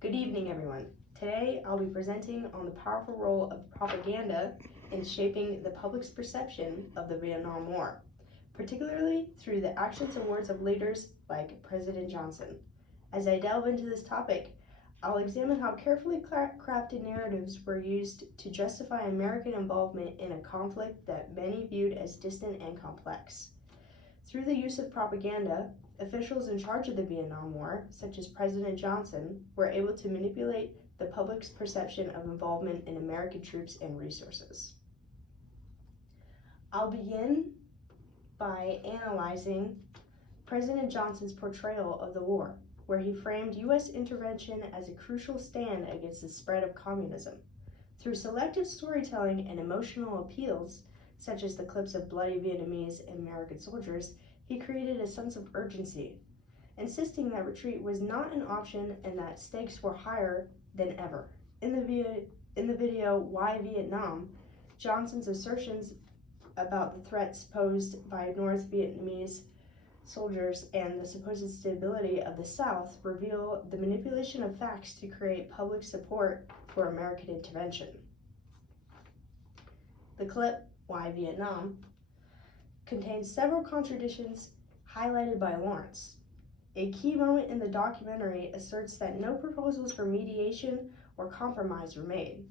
Good evening, everyone. Today, I'll be presenting on the powerful role of propaganda in shaping the public's perception of the Vietnam War, particularly through the actions and words of leaders like President Johnson. As I delve into this topic, I'll examine how carefully crafted narratives were used to justify American involvement in a conflict that many viewed as distant and complex. Through the use of propaganda, officials in charge of the Vietnam War, such as President Johnson, were able to manipulate the public's perception of involvement in American troops and resources. I'll begin by analyzing President Johnson's portrayal of the war, where he framed U.S. intervention as a crucial stand against the spread of communism. Through selective storytelling and emotional appeals, such as the clips of bloody Vietnamese and American soldiers, he created a sense of urgency, insisting that retreat was not an option and that stakes were higher than ever. In the video, Why Vietnam?, Johnson's assertions about the threats posed by North Vietnamese soldiers and the supposed stability of the South reveal the manipulation of facts to create public support for American intervention. The clip, Why Vietnam?, contains several contradictions highlighted by Lawrence. A key moment in the documentary asserts that no proposals for mediation or compromise were made.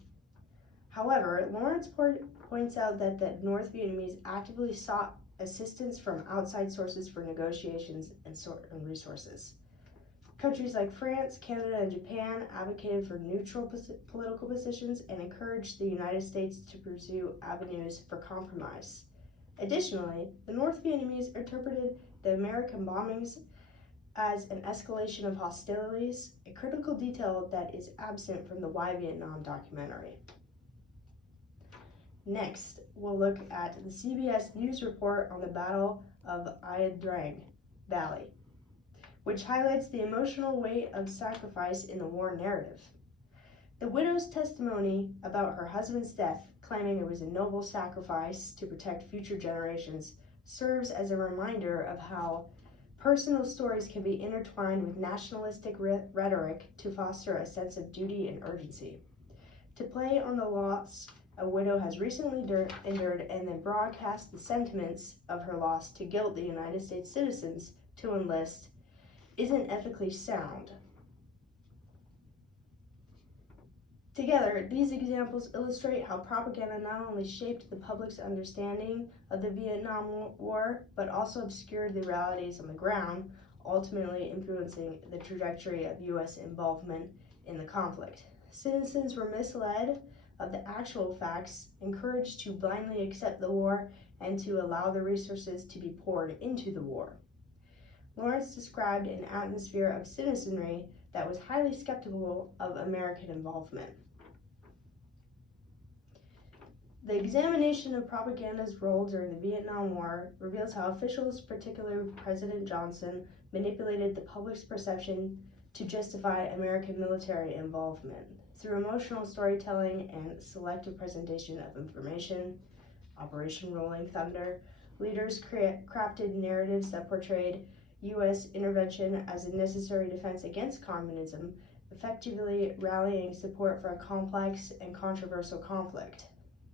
However, Lawrence points out that the North Vietnamese actively sought assistance from outside sources for negotiations and resources. Countries like France, Canada, and Japan advocated for neutral political positions and encouraged the United States to pursue avenues for compromise. Additionally, the North Vietnamese interpreted the American bombings as an escalation of hostilities, a critical detail that is absent from the Why Vietnam documentary. Next, we'll look at the CBS News report on the Battle of Ia Drang Valley, which highlights the emotional weight of sacrifice in the war narrative. The widow's testimony about her husband's death, claiming it was a noble sacrifice to protect future generations, serves as a reminder of how personal stories can be intertwined with nationalistic rhetoric to foster a sense of duty and urgency. To play on the loss a widow has recently endured and then broadcast the sentiments of her loss to guilt the United States citizens to enlist isn't ethically sound. Together, these examples illustrate how propaganda not only shaped the public's understanding of the Vietnam War, but also obscured the realities on the ground, ultimately influencing the trajectory of U.S. involvement in the conflict. Citizens were misled of the actual facts, encouraged to blindly accept the war, and to allow the resources to be poured into the war. Lawrence described an atmosphere of citizenry that was highly skeptical of American involvement. The examination of propaganda's role during the Vietnam War reveals how officials, particularly President Johnson, manipulated the public's perception to justify American military involvement. Through emotional storytelling and selective presentation of information, Operation Rolling Thunder, leaders crafted narratives that portrayed U.S. intervention as a necessary defense against communism, effectively rallying support for a complex and controversial conflict.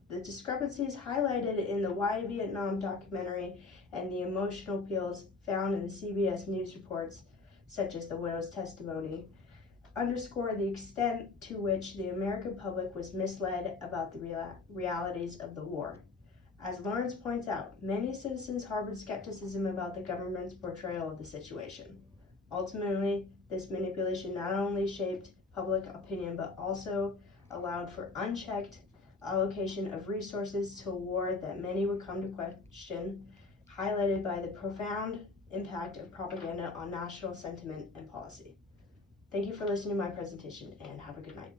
The discrepancies highlighted in the Why Vietnam documentary and the emotional appeals found in the CBS News reports, such as the widow's testimony, underscore the extent to which the American public was misled about the realities of the war. As Lawrence points out, many citizens harbored skepticism about the government's portrayal of the situation. Ultimately, this manipulation not only shaped public opinion, but also allowed for unchecked allocation of resources to a war that many would come to question, highlighted by the profound impact of propaganda on national sentiment and policy. Thank you for listening to my presentation, and have a good night.